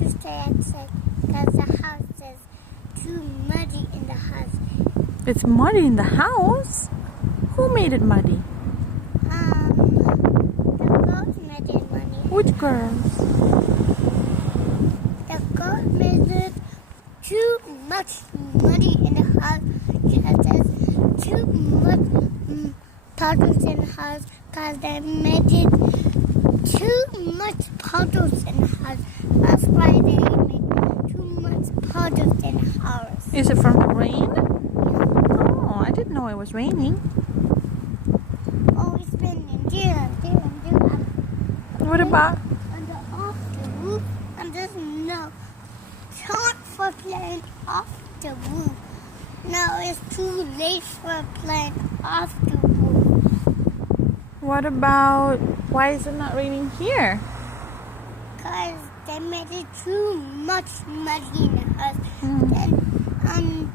to stay outside because the house is too muddy in the house. It's muddy in the house? Who made it muddy? The girls made it muddy. Which girls? The girls made it too much muddy in the house because there's too much puddles in the house because they made it too much puddles in the house. That's why they made too much puddles in the house. Is it from the rain? Oh, I didn't know it was raining. Oh, it's raining. There. What about? And off the roof, and there's no chance for playing off the roof. No, it's too late for playing off the roof. What about? Why is it not raining here? Because they made it too much muddy in the house.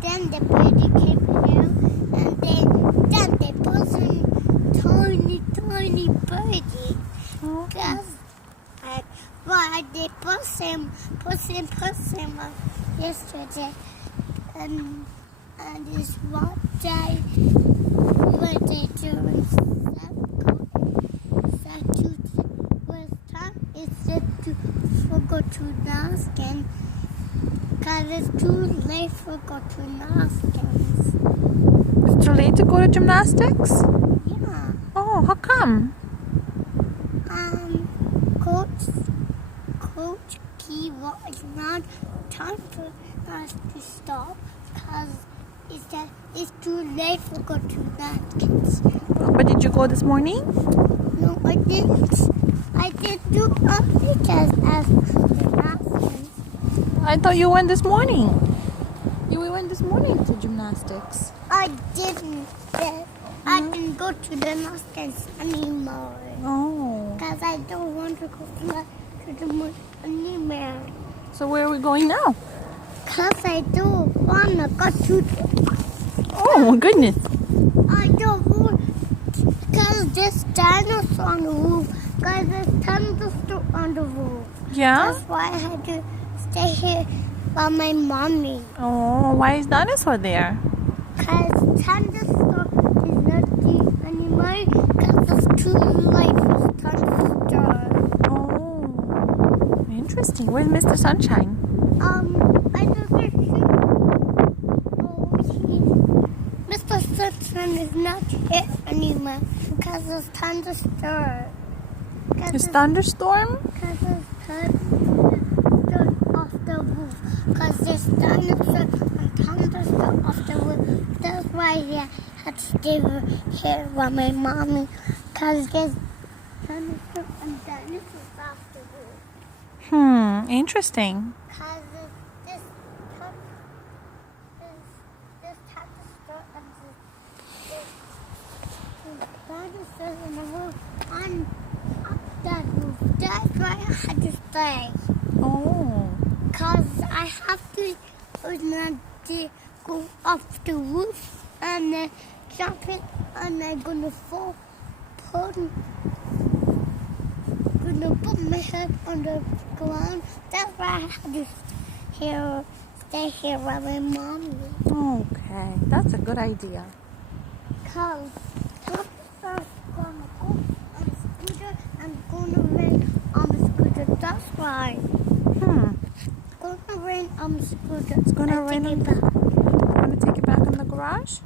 Then the birdie came here, and then they put some tiny birdie. Because why they put some yesterday, and it's what they doing. Go to Naskin because it's too late for go to Naskins. It's too late to go to gymnastics? Yeah. Oh, how come? Coach Kiva is not time for us to stop because it's too late for go to Naskins. But did you go this morning? No, I didn't. I did do pictures as gymnastics. I thought you went this morning. You went this morning to gymnastics. I didn't. I didn't go to the gymnastics anymore. Oh. Because I don't want to go to the gym anymore. So where are we going now? Because I don't want to go to the... Oh my goodness. I don't want... Because there's dinosaur on the roof. Because there's thunderstorms on the roof. Yeah? That's why I had to stay here by my mommy. Oh, why is dinosaur there? Because thunderstorm is not the anymore. Because it's too late for thunderstorm. Oh, interesting. Where's Mr. Sunshine? I don't know. Mr. Sunshine is not here anymore because it's thunderstorm. It's thunderstorm? Because it's thunderstorm off the roof. Because there's thunderstorm off the roof. That's why I had to stay here with my mommy. Because there's thunderstorm and dinosaurs off the roof. Interesting. Because this thunderstorm and this dinosaurs in the roof on that roof. That's why I had to stay. Oh. Because I have to go off the roof and then jump it and I'm gonna fall. Gonna put my head on the ground. That's why I had to stay here with my mommy. Okay, that's a good idea. Because I'm gonna go on the scooter and gonna rain on the scooter. That's why. It's gonna rain on the scooter. It's gonna rain on the... You want to take it back in the garage?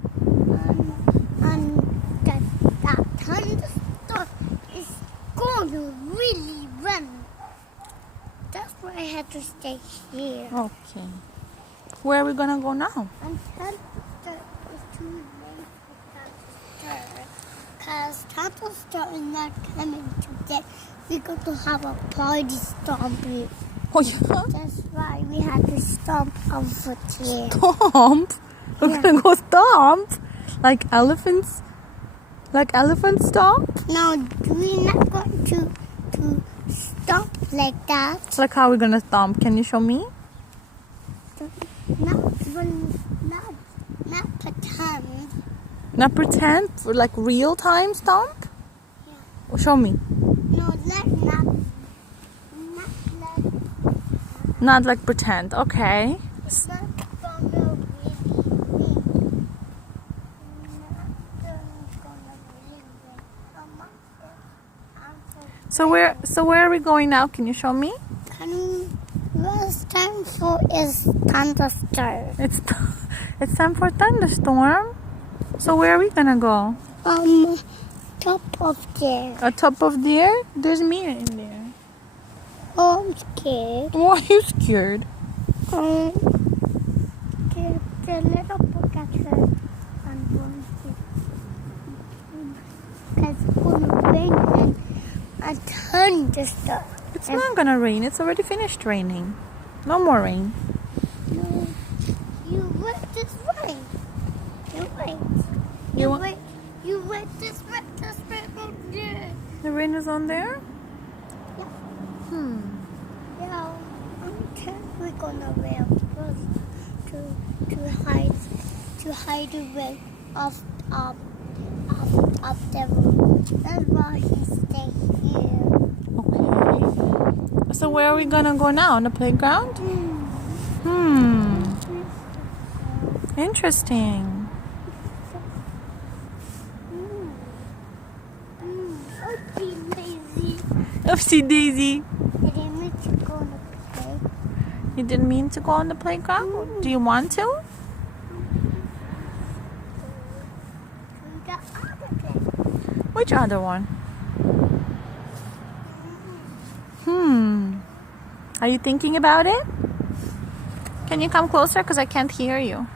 And that thunderstorm is gonna really run. That's why I had to stay here. Okay. Where are we gonna go now? And thunderstorm is too late for thunderstorm. Because thunderstorm is not coming today. We're going to have a party stomping. Oh yeah? That's why we had to stomp over here. Stomp? We're gonna go stomp? Like elephants? Like elephant stomp? No, we're not going to stomp like that. It's like how we're gonna stomp. Can you show me? Not pretend. Not pretend? For like real time stomp? Yeah. Oh, show me. No, not like Not like pretend. Okay. It's not gonna really rain. Not gonna really rain. So where are we going now? Can you show me? What's time for is thunderstorm. It's time for thunderstorm. So where are we gonna go? Top of there. Top of there? There's me in there. Oh, I'm scared. Why are you scared? The little book at her and one because it's gonna rain and a thunderstorm. It's not gonna rain. It's already finished raining. No more rain. No, you wait this rain. You wait. You want- You wait this rain on there. The rain is on there? Yeah. Yeah, we're gonna wear clothes to hide the rain of the room. That's why he stay here. Okay. So where are we gonna go now? On the playground? Interesting. Okay, lazy. Oopsie daisy. I didn't mean to go on the play. You didn't mean to go on the playground? Do you want to? The other day. Which other one? Are you thinking about it? Can you come closer? Because I can't hear you.